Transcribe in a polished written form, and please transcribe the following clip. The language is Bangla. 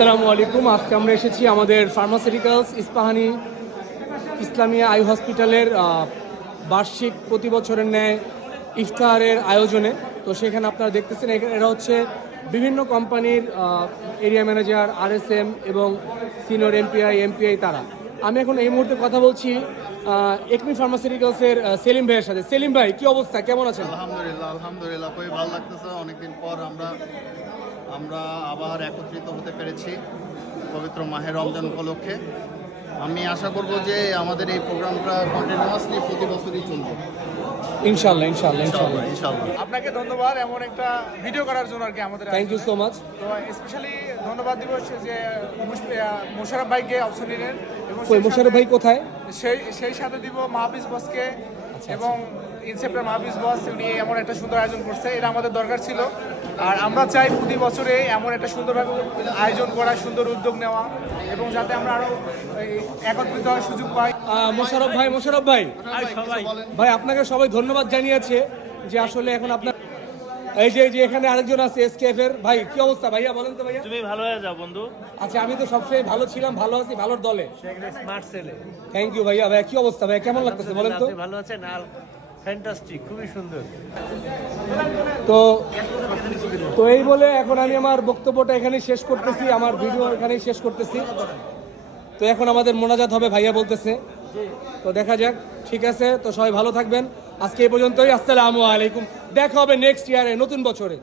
আসসালামু আলাইকুম। আজকে আমরা এসেছি আমাদের ফার্মাসিউটিক্যালস ইস্পাহানি ইসলামিয়া আই হসপিটালের বার্ষিক প্রতি বছরের ন্যায় ইফতারের আয়োজনে। তো সেখানে আপনারা দেখতেছেন এরা হচ্ছে বিভিন্ন কোম্পানির এরিয়া ম্যানেজার, আরএসএম এবং সিনিয়র এমপিআই তারা। আমি এখন এই মুহূর্তে কথা বলছি একমি ফার্মাসিউটিক্যালসের সেলিম ভাইয়ের সাথে। সেলিম ভাই, কি অবস্থা, কেমন আছেন? আলহামদুলিল্লাহ খুবই ভালো লাগতেছে। অনেকদিন পর আমরা আবার একত্রিত হতে পেরেছি পবিত্র মাহে রমজান উপলক্ষে। আমি আশা করব যে আমাদের এই প্রোগ্রামটা কন্টিনিউয়াসলি প্রতি বছরই চলবে ইনশাল্লাহ ইনশাল্লাহ ইনশাল্লাহ ইনশাআল্লাহ। আপনাকে ধন্যবাদ এমন একটা ভিডিও করার জন্য আর কি আমাদের। Thank you so much. তো স্পেশালি ধন্যবাদ দিব যে মোশাররফ ভাইকে অপশন নিলেন এবং মোশাররফ ভাই কোথায়? সেই সাথে দিব মাহফিজ বসকে এবং ইনসেপ্টার মাহফিজ বস, উনি এমন একটা সুন্দর আয়োজন করছে, এটা আমাদের দরকার ছিল। আর আমরা চাই প্রতি বছরে এমন একটা সুন্দরভাবে আয়োজন করা, সুন্দর উদ্যোগ নেওয়া এবং যাতে আমরা আরো একত্রিত হওয়ার সুযোগ পাই। মোশাররফ ভাই ভাই, আপনাকে সবাই ধন্যবাদ জানিয়েছে যে আসলে এখন আপনার এই যে এখানে আরেকজন আছে এসকেএফ এর ভাই। কি অবস্থা ভাইয়া, বলেন তো ভাইয়া? তুমি ভালো হয়ে যাও বন্ধু। আচ্ছা, আমি তো সবসময় ভালো ছিলাম, ভালো আছি, ভালোর দলে। স্মার্ট ছেলে। থ্যাংক ইউ ভাইয়া। ভাই কি অবস্থা ভাই, কেমন লাগতেছে বলেন তো? আপনি ভালো আছেন? আর ফ্যান্টাস্টিক, খুবই সুন্দর। তো এই বলে এখন আমি আমার বক্তব্যটা এখানেই শেষ করতেছি, আমার ভিডিও এখানেই শেষ করতেছি। তো এখন আমাদের মোনাজাত হবে ভাইয়া বলতেছে, তো দেখা যাক। ঠিক আছে, তো সবাই ভালো থাকবেন। আজকে এই পর্যন্তই। আসসালামু আলাইকুম। দেখা হবে নেক্সট ইয়ারে, নতুন বছরে।